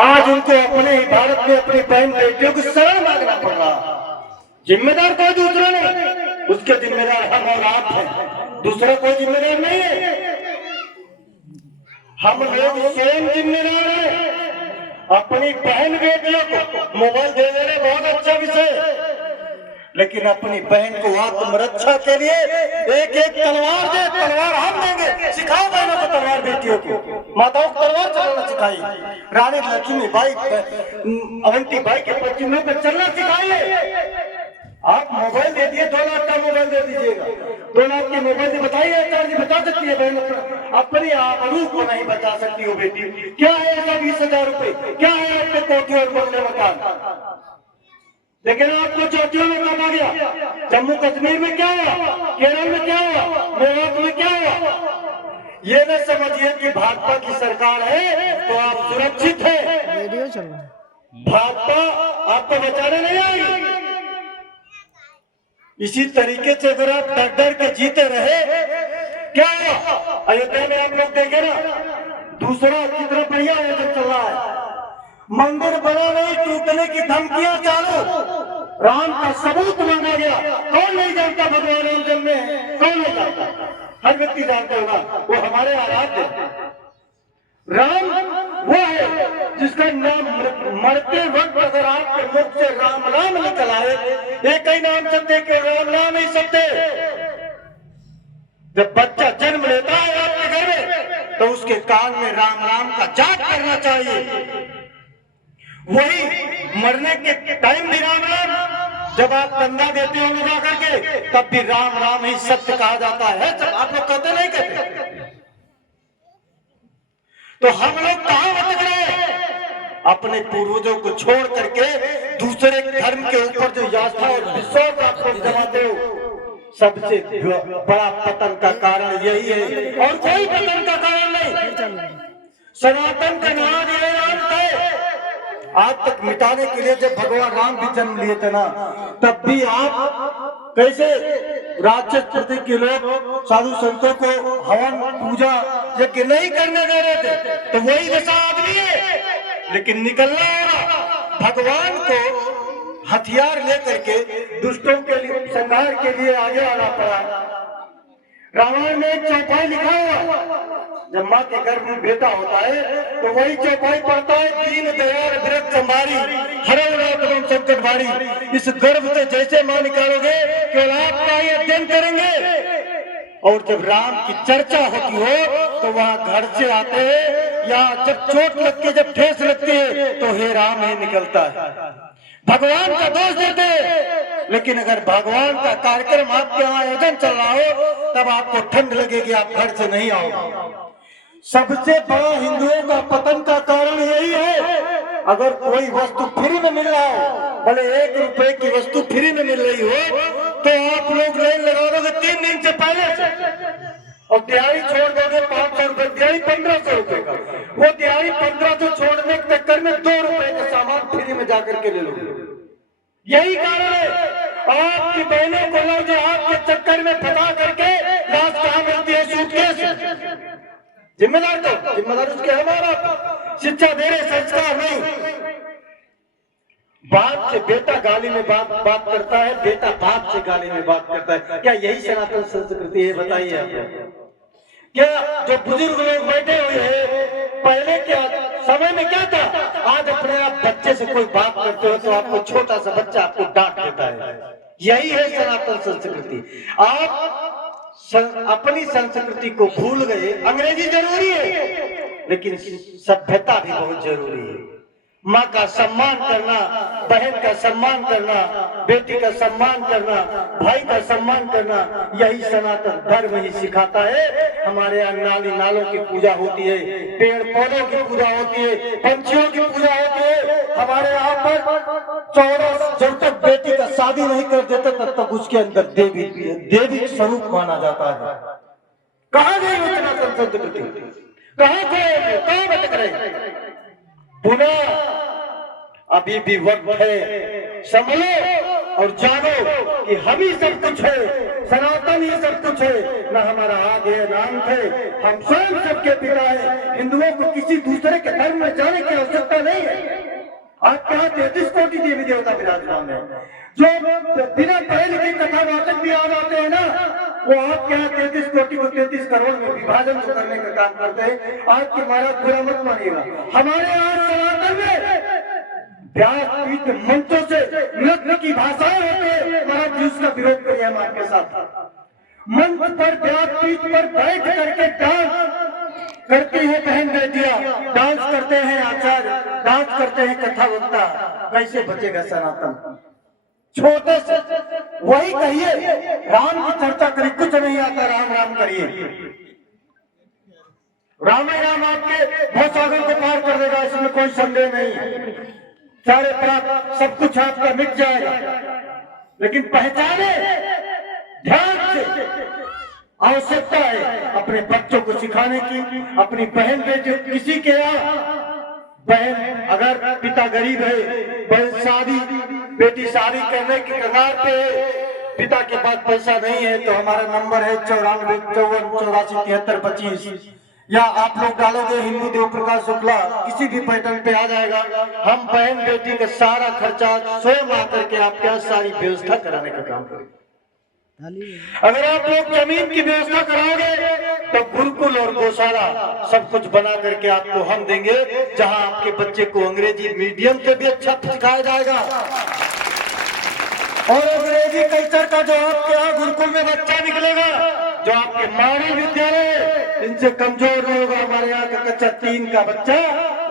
आज उनको अपने ही भारत में अपनी बहन बेटियों को शरण मांगना पड़ रहा। जिम्मेदार कोई दूसरा नहीं, उसके जिम्मेदार हम और आप हैं, दूसरा कोई जिम्मेदार नहीं है। हम लोग स्वयं जिम्मेदार हैं। अपनी बहन बेटियों को मोबाइल दे रहे बहुत अच्छा विषय, लेकिन अपनी बहन को आत्मरक्षा के लिए एक एक तलवार दे, तलवार हम देंगे। सिखाओ बहनों को तलवार, बेटियों को, माताओं को तलवार चलाना सिखाइए। रानी लक्ष्मीबाई, अवंतीबाई के प्रतिमा पर चलना सिखाइए। आप मोबाइल दे दिए, 2 लाख का मोबाइल दे दीजिएगा। 2 लाख के मोबाइल से बताइए, आचार्य जी बता सकती है बहन अपनी आबरू को नहीं बचा सकती हो बेटी। क्या है ऐसा 20,000 रुपए, क्या है आपके कोठी और बंगले मकान, लेकिन आपको चौथियों में कमा गया। जम्मू कश्मीर में क्या हुआ, केरल में क्या हुआ, मेवात में क्या हुआ। ये न समझिए कि भाजपा की सरकार है तो आप सुरक्षित हैं। वीडियो चल रहा है। भाजपा आपको बचाने नहीं आएगी। इसी तरीके से अगर आप डर डर के जीते रहे, क्या हुआ अयोध्या में आप लोग देखे ना, दूसरा कितना बढ़िया आयोजन चल रहा है। मंदिर बना नहीं, टूटने की धमकियां चालू, राम का सबूत मांगा गया। कौन नहीं जानता भगवान राम जन्मे हैं, कौन नहीं जानता, हर व्यक्ति जानता होगा। वो हमारे आराध्य राम वो है जिसका नाम मरते वक्त अगर आपके मुख से राम राम निकल आए, एक ही नाम सत्य के राम नाम ही सत्य। जब बच्चा जन्म लेता है आपके घर में तो उसके कान में राम राम का जाप करना चाहिए। वही मरने के टाइम भी राम राम, जब आप कंधा देते हो लगा करके तब भी राम राम ही सत्य कहा जाता है। आप लोग कहते नहीं कहते? तो हम लोग कहां भटक रहे हैं? अपने पूर्वजों को छोड़ करके दूसरे धर्म के ऊपर जो आस्था और विश्वास आप लोग जमाते हो, सबसे बड़ा पतन का कारण यही है और कोई पतन का कारण नहीं। सनातन का नाम ये राम थे। आज तक मिटाने के लिए जब भगवान राम भी जन्म लिए थे ना, तब भी आप कैसे राक्षस प्रति के लोग साधु संतों को हवन पूजा यज्ञ नहीं करने दे रहे थे, तो वही दशा आदमी है। लेकिन निकलना होगा, भगवान को हथियार लेकर के दुष्टों के लिए संहार के लिए आगे आना पड़ा। रामायण में एक चौपाई लिखा हुआ, जब माँ के गर्भ में बेटा होता है तो वही चौपाई पढ़ता है, दीन दयाल व्रत संभारी हरव संकट भारी। इस गर्भ से जैसे माँ निकालोगे केवल आप का ही अध्ययन करेंगे। और जब राम की चर्चा होती हो तो वहाँ घर से आते हैं, या जब चोट लगती है, जब ठेस लगती है तो हे राम ही निकलता है। भगवान का दोष देते हैं, लेकिन अगर भगवान का कार्यक्रम आपके यहाँ आयोजन चल रहा हो तब आपको ठंड लगेगी, आप घर से नहीं आओगे। सबसे बड़ा हिंदुओं का पतन का कारण यही है। अगर कोई वस्तु फ्री में मिल रहा हो, भले 1 रुपए की वस्तु फ्री में मिल रही हो, तो आप लोग लाइन लगा दोगे 3 दिन से पहले से, और दिहाड़ी छोड़ दोगे 500 रुपए, दिहाड़ी 1500 रुपए का। वो दिहाड़ी 1500 छोड़ने के चक्कर में 2 रुपए का सामान फ्री में जाकर के ले लोगे। यही कारण है आपकी बहनों को लोग आपके चक्कर में फंसा करके लाश कहाँ मिलती है, सूटकेस। जिम्मेदार तो जिम्मेदार उसके हमारा शिक्षा दे रहे, संस्कार नहीं। बाप से बेटा गाली में बात करता है, बेटा बाप से गाली में बात करता है। क्या यही सनातन संस्कृति है? बताइए आप। क्या जो बुजुर्ग लोग बैठे हुए हैं, पहले क्या समय में क्या था? आज अपने आप बच्चे से कोई बात करते हो तो आपको छोटा सा बच्चा आपको डांट देता है। यही है सनातन संस्कृति। आप अपनी संस्कृति को भूल गए। अंग्रेजी जरूरी है, लेकिन सभ्यता भी बहुत जरूरी है। माँ का सम्मान करना, बहन का सम्मान करना, बेटी का सम्मान करना, भाई का सम्मान करना, यही सनातन धर्म ही सिखाता है। हमारे यहाँ नाली नालों की पूजा होती है, पेड़ पौधों की पूजा होती है, पंछियों की पूजा होती है। हमारे यहाँ पर चौरस, जब तक बेटी का शादी नहीं कर देते तब तक उसके अंदर देवी स्वरूप माना जाता है। कहाँ गई सनातन संस्कृति? कहाँ गए? कहाँ भटक रहे? पुनः अभी भी वक्त है, संभलो और जानो कि हम ही सब कुछ है, सनातन ही सब कुछ है। न हमारा आगे नाम थे, हम स्वयं सबके पिता है। हिंदुओं को किसी दूसरे के धर्म में जाने की आवश्यकता नहीं है। आपके यहाँ 33 कोटि देवी देवता विराजमान है। जो बिना पढ़े लिखे कथावाचक भी आ जाते हैं ना, वो आपके यहाँ 33 कोटि को 33 करोड़ में विभाजन करने का काम करते हैं। आपके महाराज बुरा मत मानिएगा, हमारे यहाँ सनातन में व्यासपीठ मंचों से नृत्य की भाषाएं होती है, महाराज जी उसका विरोध करिए हम आपके साथ। मंच पर व्यासपीठ पर बैठ करके डांस करती है बहन बेटियां, डांस करते हैं आचार्य, डांस करते हैं कथा वक्ता, कैसे बचेगा सनातन? छोटे से वही कहिए, राम की चर्चा करिए, कुछ नहीं आता, राम राम करिए, राम राम आपके भवसागर को पार कर देगा, इसमें कोई संदेह नहीं। चारे प्राप्त सब कुछ आपका मिट जाएगा, लेकिन पहचाने ध्यान से, आवश्यकता है अपने बच्चों को सिखाने की। अपनी बहन बेटी किसी के यहाँ बहन अगर पिता गरीब है, बहन शादी बेटी शादी करने की कगार पे है, पिता के पास पैसा नहीं है, तो हमारा नंबर है 9454847325, या आप लोग डालोगे हिंदू देव प्रकाश शुक्ला, किसी भी पैटर्न पे आ जाएगा। हम बहन बेटी का सारा खर्चा स्वयं आकर के आपके यहाँ सारी व्यवस्था कराने का काम करेंगे। अगर आप लोग जमीन की व्यवस्था कराओगे तो गुरुकुल और गौशाला सब कुछ बना करके आपको हम देंगे, जहां आपके बच्चे को अंग्रेजी मीडियम से भी अच्छा सिखाया जाएगा। और अंग्रेजी कल्चर का जो आपके यहाँ गुरुकुल में बच्चा निकलेगा, जो आपके मानव विद्यालय इनसे कमजोर नहीं होगा। हमारे यहाँ का कच्चा 3 का बच्चा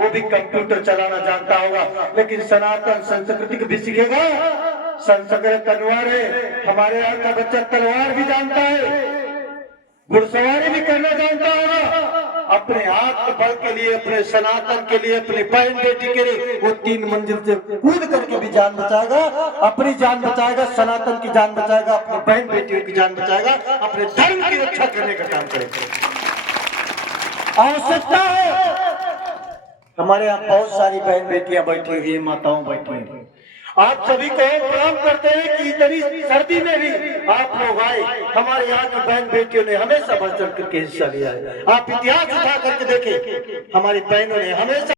वो भी कंप्यूटर चलाना जानता होगा, लेकिन सनातन संस्कृति को भी सीखेगा। संस्कृत तलवार है, हमारे यहाँ का बच्चा तलवार भी जानता है, घुड़सवारी भी करना जानता होगा। अपने हाथ के बल के लिए, अपने सनातन के लिए, अपनी बहन बेटी के लिए वो 3 मंजिल से कूद करके भी जान बचाएगा, अपनी जान बचाएगा, सनातन की जान बचाएगा, अपनी बहन बेटियों की जान बचाएगा, अपने धर्म की रक्षा करने का काम करेगा। आवश्यकता है। हमारे यहाँ बहुत सारी बहन बेटियां बैठी हुई है, माताओं बैठी हुई। आप सभी को प्रणाम करते हैं कि इतनी सर्दी में भी आप लोग आए। हमारे यहाँ की बहन बेटियों ने हमेशा बढ़ चढ़ करके हिस्सा लिया है। आप इतिहास उठा करके देखें, हमारी बहनों ने हमेशा